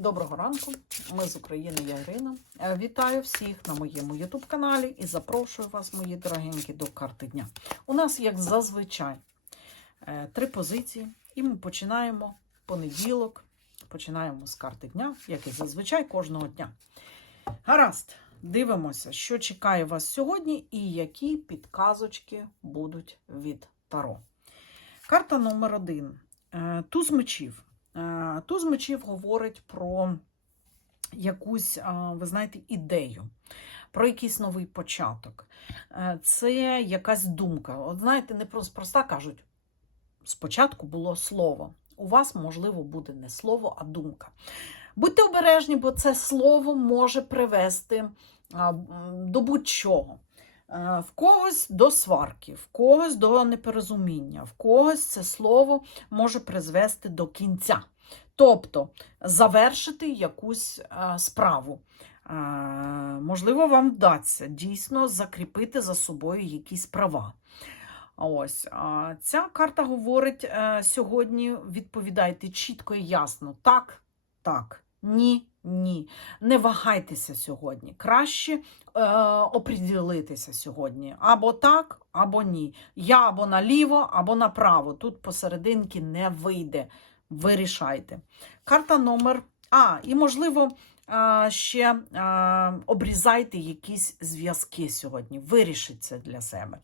Доброго ранку, ми з України, я Ірина. Е, Вітаю всіх на моєму YouTube каналі і запрошую вас, мої дорогенькі, до карти дня. У нас, як зазвичай, е, три позиції, і ми починаємо понеділок. Починаємо з карти дня, як і зазвичай кожного дня. Гаразд, дивимося, що чекає вас сьогодні і які підказочки будуть від Таро. Карта номер один. Е, Туз мечів. Е, Туз мечів говорить про якусь, е, ви знаєте, ідею, про якийсь новий початок. Е, Це якась думка. От знаєте, не проста кажуть, спочатку було слово. У вас, можливо, буде не слово, а думка. Будьте обережні, бо це слово може привести до будь-чого. Е, В когось до сварки, в когось до неперезуміння, в когось це слово може призвести до кінця. Тобто завершити якусь е, справу. Е, Можливо, вам вдасться дійсно закріпити за собою якісь права. Ось ця карта говорить сьогодні: відповідайте чітко і ясно. Так, так, ні, ні. Не вагайтеся сьогодні. Краще е, оприділитися сьогодні. Або так, або ні. Я або наліво, або направо. Тут посерединки не вийде. Вирішайте. Карта номер. А, і можливо. а, Ще а, обрізайте якісь зв'язки сьогодні. Вирішіть це для себе.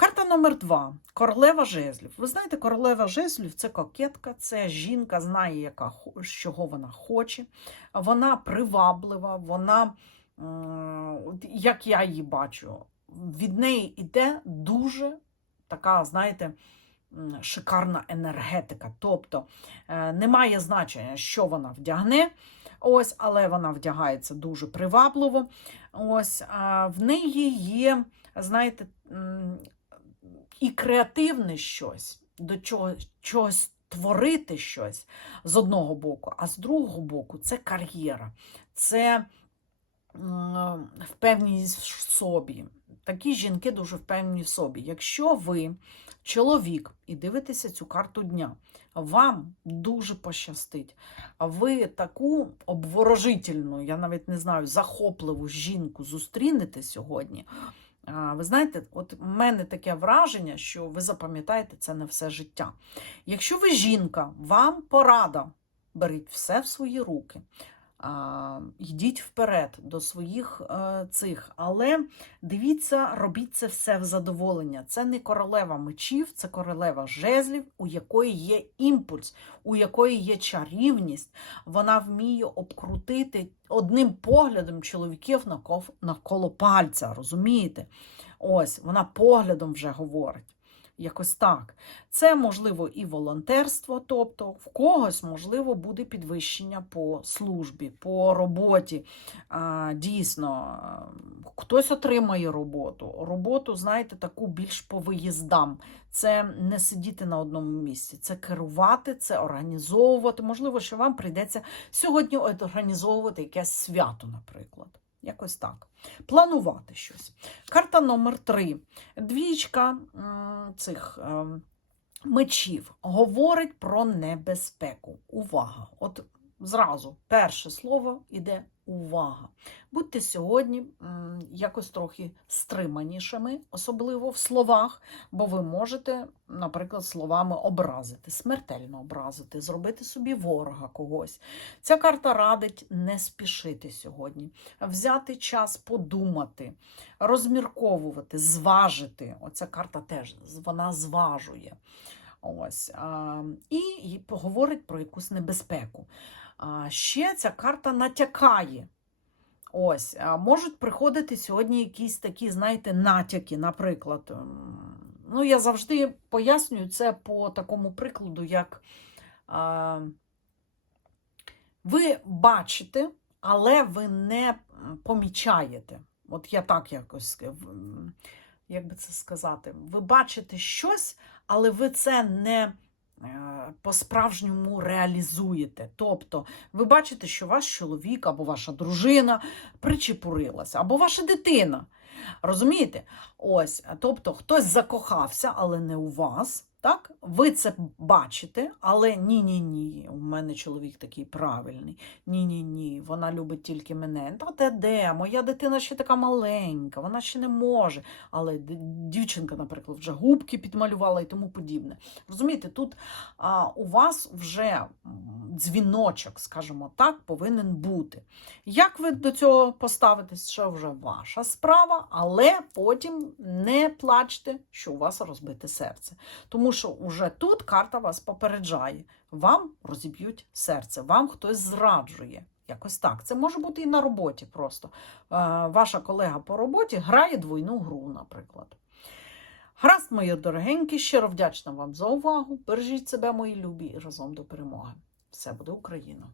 Карта номер два королева жезлів. Ви знаєте, королева жезлів це кокетка, це жінка знає, яка, чого вона хоче. Вона приваблива, вона, як я її бачу, від неї йде дуже така, знаєте, шикарна енергетика. Тобто е, немає значення, що вона вдягне. Ось, але вона вдягається дуже привабливо. Ось, в неї є, знаєте, і креативне щось, до чого, чогось творити щось з одного боку, а з другого боку це кар'єра, це впевненість в собі. Такі жінки дуже впевнені в собі. Якщо ви чоловік і дивитеся цю карту дня, вам дуже пощастить. Ви таку обворожительну, я навіть не знаю, захопливу жінку зустрінете сьогодні. Ви знаєте, от в мене таке враження, що ви запам'ятаєте це на все життя. Якщо ви жінка, вам порада, беріть все в свої руки. Йдіть вперед до своїх е, цих, але дивіться, робіть це все в задоволення. Це не королева мечів, це королева жезлів, у якої є імпульс, у якої є чарівність. Вона вміє обкрутити одним поглядом чоловіків навколо пальця, розумієте? Ось, вона поглядом вже говорить. Якось так. Це можливо і волонтерство, тобто в когось можливо буде підвищення по службі, по роботі. А, дійсно, хтось отримає роботу. Роботу, знаєте, таку більш по виїздам. Це не сидіти на одному місці, це керувати, це організовувати. Можливо, що вам прийдеться сьогодні організовувати якесь свято, наприклад. Якось так. Планувати щось. Карта номер три. Двічка цих ем, мечів говорить про небезпеку. Увага! От зразу перше слово іде увага. Будьте сьогодні якось трохи стриманішими, особливо в словах, бо ви можете, наприклад, словами образити, смертельно образити, зробити собі ворога когось. Ця карта радить не спішити сьогодні, взяти час подумати, розмірковувати, зважити. Оця карта теж вона зважує. Ось, і поговорить про якусь небезпеку. Ще ця карта натякає. Ось, можуть приходити сьогодні якісь такі, знаєте, натяки, наприклад. ем, Ну, я завжди пояснюю це по такому прикладу, як а, ви бачите, але ви не помічаєте. От я так якось, як би це сказати, ви бачите щось, але ви це не по-справжньому реалізуєте. Тобто, ви бачите, що ваш чоловік або ваша дружина причепурилася, або ваша дитина. Розумієте? Ось, тобто хтось закохався, але не у вас. Так, ви це бачите, але ні-ні ні. У мене чоловік такий правильний. Ні-ні ні, вона любить тільки мене. Та де де? Моя дитина ще така маленька, вона ще не може. Але дівчинка, наприклад, вже губки підмалювала і тому подібне. Розумієте, тут а, у вас вже дзвіночок, скажімо так, повинен бути. Як ви до цього поставитесь, це вже ваша справа, але потім не плачте, що у вас розбите серце. Тому що уже тут карта вас попереджає. Вам розіб'ють серце, вам хтось зраджує. Якось так. Це може бути і на роботі просто. Е, ваша колега по роботі грає двойну гру, наприклад. Гаразд, мої дорогенькі, щиро вдячна вам за увагу. Бережіть себе, мої любі, і разом до перемоги. Все буде Україна!